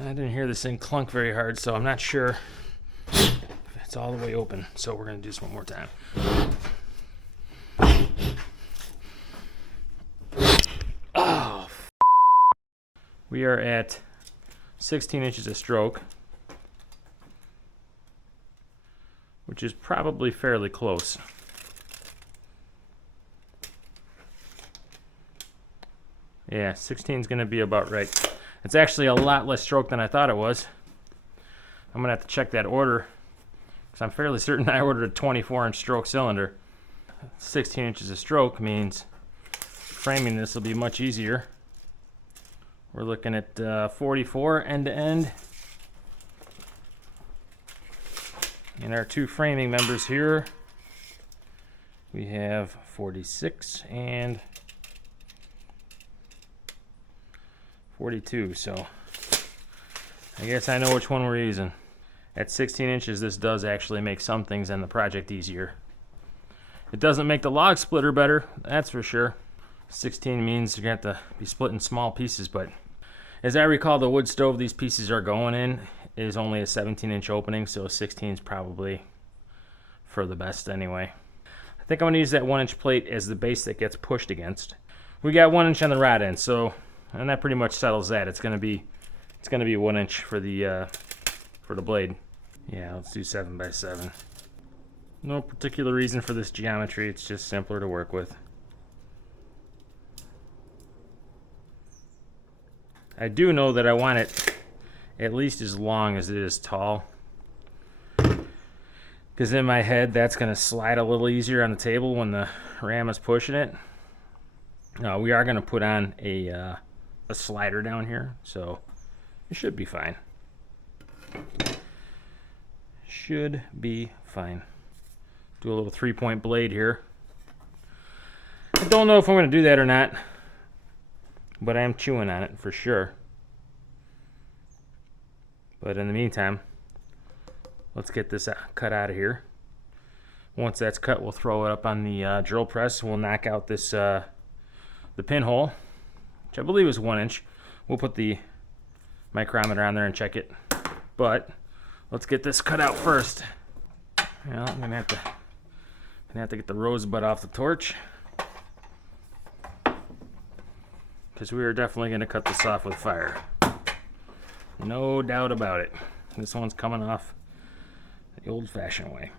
I didn't hear this thing clunk very hard, so I'm not sure if it's all the way open. So we're going to do this one more time. Oh, we are at 16 inches of stroke, which is probably fairly close. Yeah, 16 is going to be about right. It's actually a lot less stroke than I thought it was. I'm going to have to check that order, because I'm fairly certain I ordered a 24-inch stroke cylinder. 16 inches of stroke means framing this will be much easier. We're looking at 44 end to end. And our two framing members here, we have 46 and 42, so I guess I know which one we're using. At 16 inches, this does actually make some things in the project easier. It doesn't make the log splitter better, that's for sure. 16 means you're going to have to be split in small pieces, but as I recall, the wood stove these pieces are going in is only a 17-inch opening, so 16 is probably for the best anyway. I think I'm going to use that 1-inch plate as the base that gets pushed against. We got 1 inch on the rod end, so and that pretty much settles that. It's gonna be 1 inch for the blade. Yeah, let's do 7 by 7. No particular reason for this geometry. It's just simpler to work with. I do know that I want it at least as long as it is tall, because in my head that's gonna slide a little easier on the table when the ram is pushing it. We are gonna put on a slider down here, so it should be fine. Should be fine. Do a little 3-point blade here. I don't know if I'm going to do that or not, but I am chewing on it for sure. But in the meantime, let's get this cut out of here. Once that's cut, we'll throw it up on the drill press. We'll knock out this the pinhole, which I believe is 1 inch. We'll put the micrometer on there and check it. But let's get this cut out first. Well, I'm gonna have to get the rosebud off the torch, because we are definitely gonna cut this off with fire. No doubt about it. This one's coming off the old-fashioned way.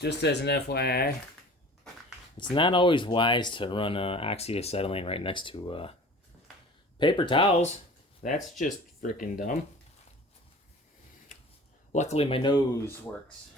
Just as an FYI, it's not always wise to run oxyacetylene right next to paper towels. That's just freaking dumb. Luckily, my nose works.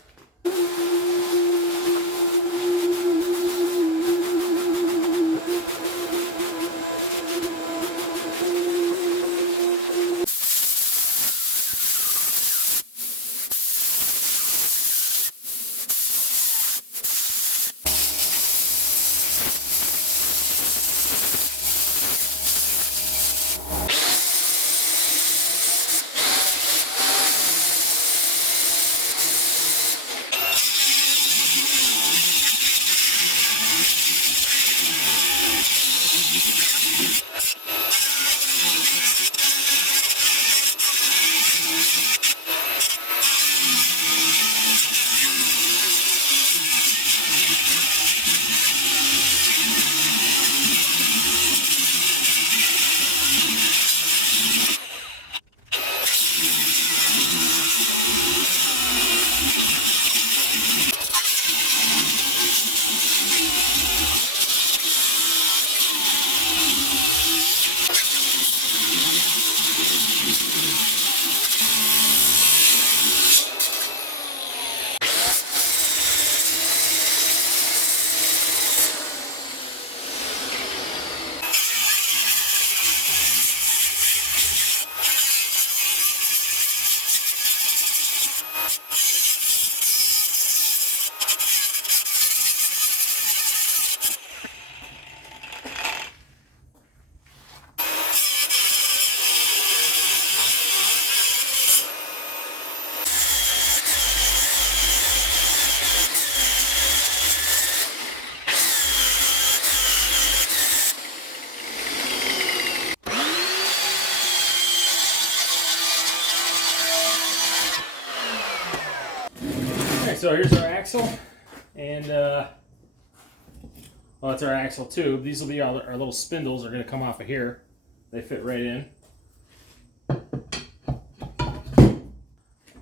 so here's our axle, and well, it's our axle tube. These will be our little spindles are going to come off of here. They fit right in.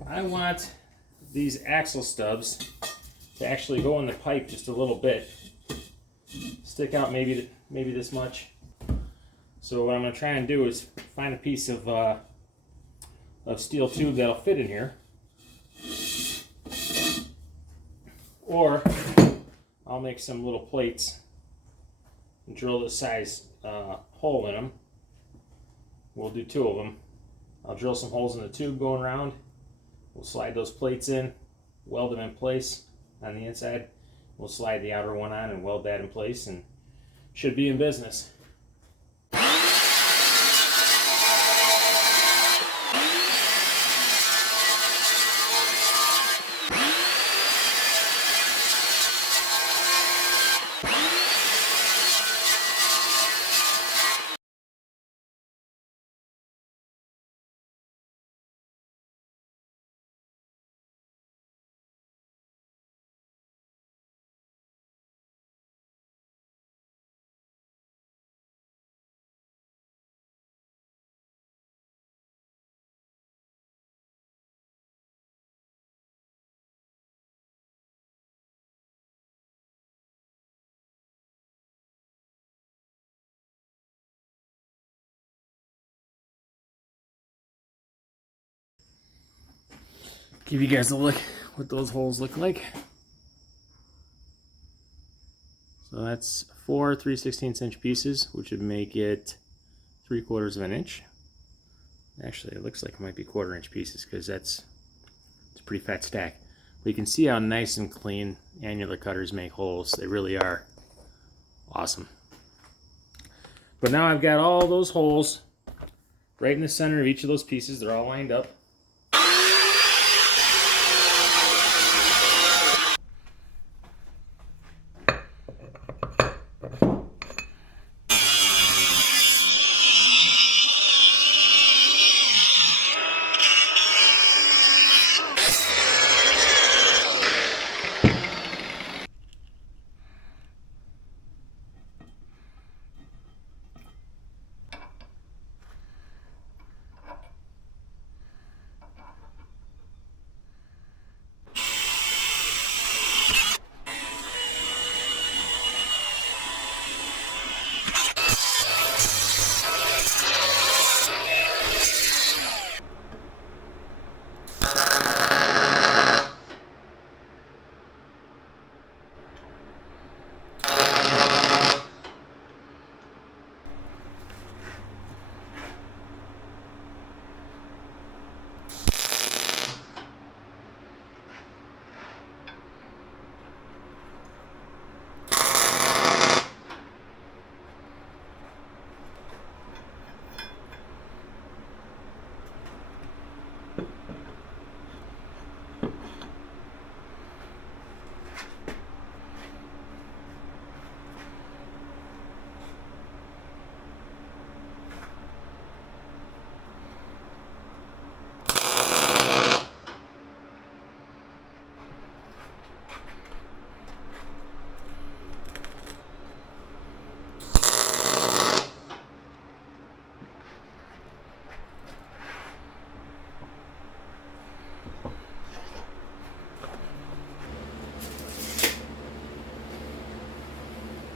I want these axle stubs to actually go in the pipe just a little bit. Stick out maybe this much. So what I'm going to try and do is find a piece of steel tube that'll fit in here. Or I'll make some little plates and drill this size hole in them. We'll do 2 of them. I'll drill some holes in the tube going around. We'll slide those plates in, weld them in place on the inside. We'll slide the outer one on and weld that in place, and should be in business. Give you guys a look what those holes look like. So that's 4 3/16 inch pieces, which would make it 3/4 of an inch. Actually, it looks like it might be 1/4 inch pieces because it's a pretty fat stack. But you can see how nice and clean annular cutters make holes. They really are awesome. But now I've got all those holes right in the center of each of those pieces. They're all lined up.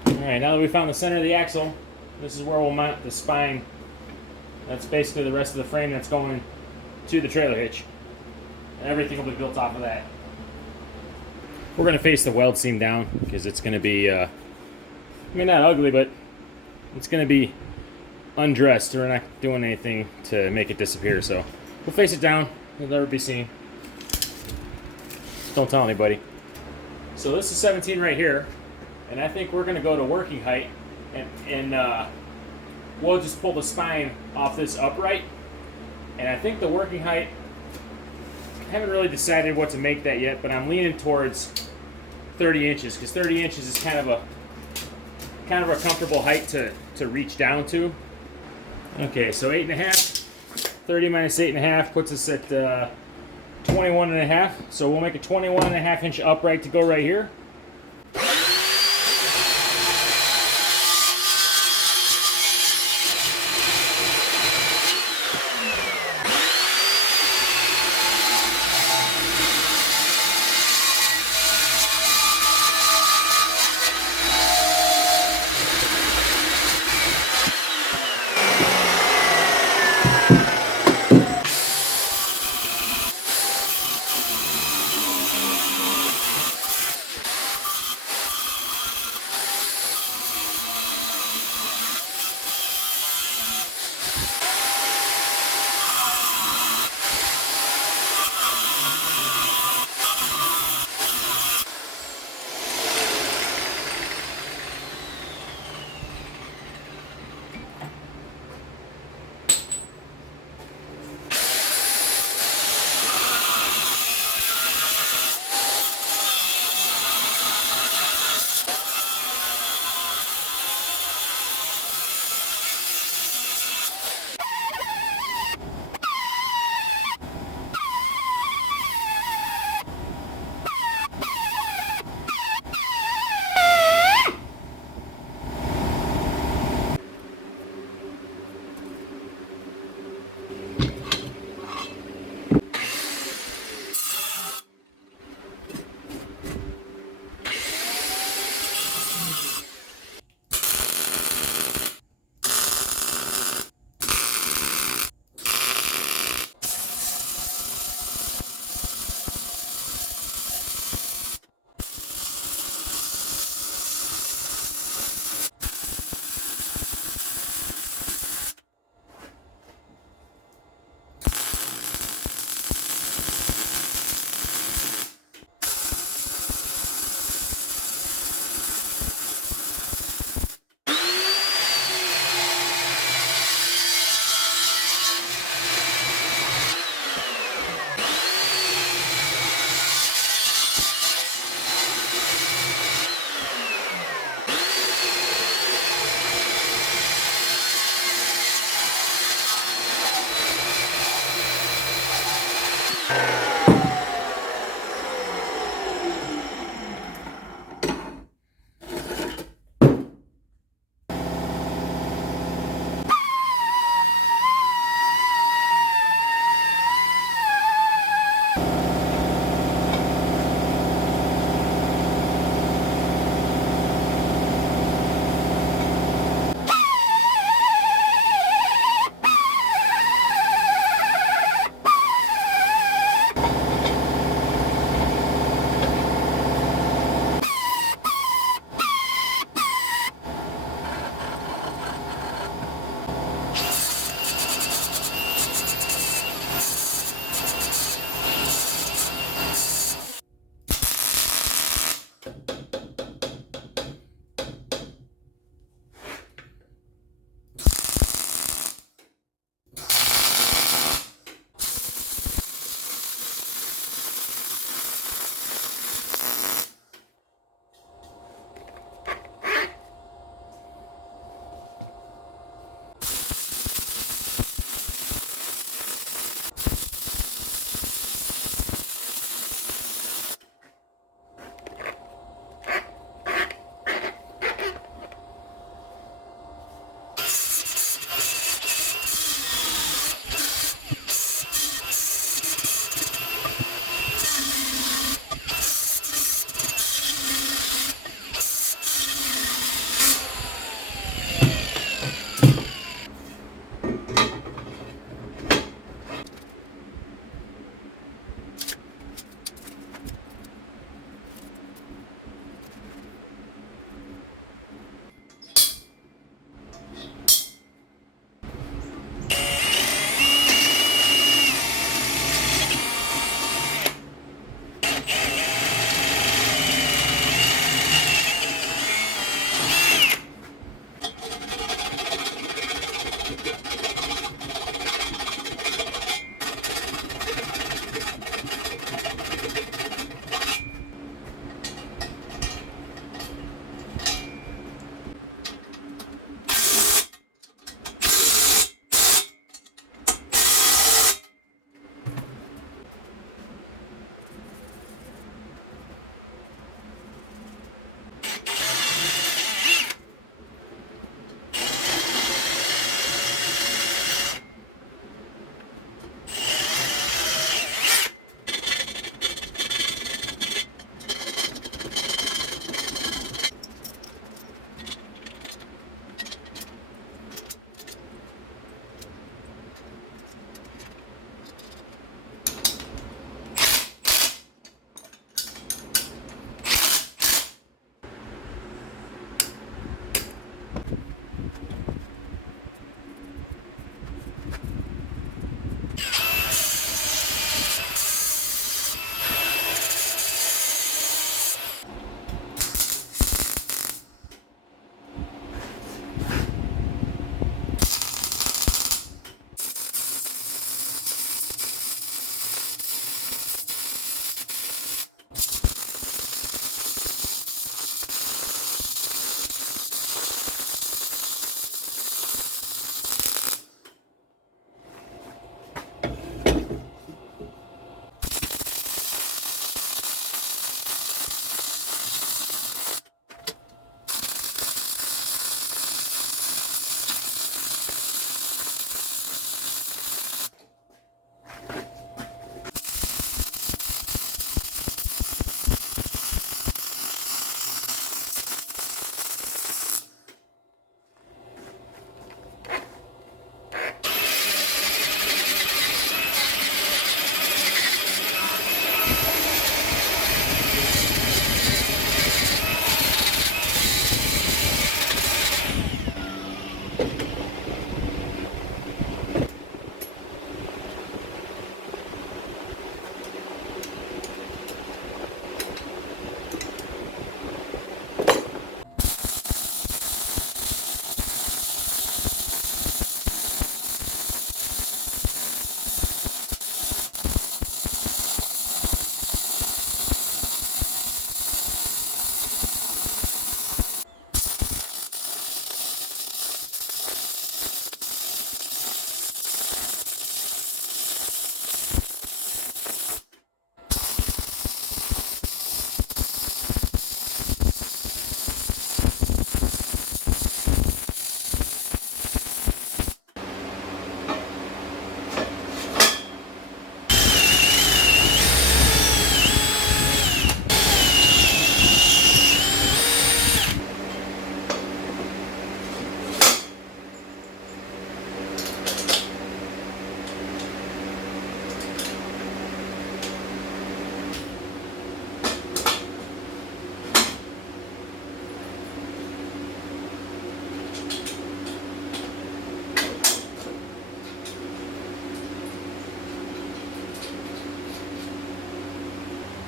Alright, now that we found the center of the axle, this is where we'll mount the spine. That's basically the rest of the frame that's going to the trailer hitch. Everything will be built off of that. We're going to face the weld seam down because it's going to be, I mean, not ugly, but it's going to be undressed. We're not doing anything to make it disappear, so we'll face it down. It'll never be seen. Don't tell anybody. So this is 17 right here, and I think we're going to go to working height, and we'll just pull the spine off this upright. And I think the working height, I haven't really decided what to make that yet, but I'm leaning towards 30 inches because 30 inches is kind of a comfortable height to reach down to. Okay, so 8.5. 30 minus 8.5 puts us at 21 and a half. So we'll make a 21 and a half inch upright to go right here.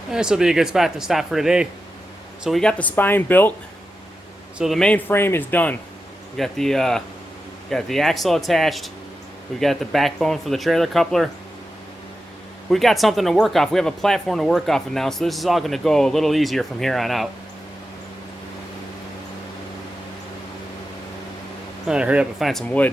This will be a good spot to stop for today. So we got the spine built. So the main frame is done. We got the axle attached. We got the backbone for the trailer coupler. We've got something to work off. We have a platform to work off of now, so this is all going to go a little easier from here on out. I'm going to hurry up and find some wood.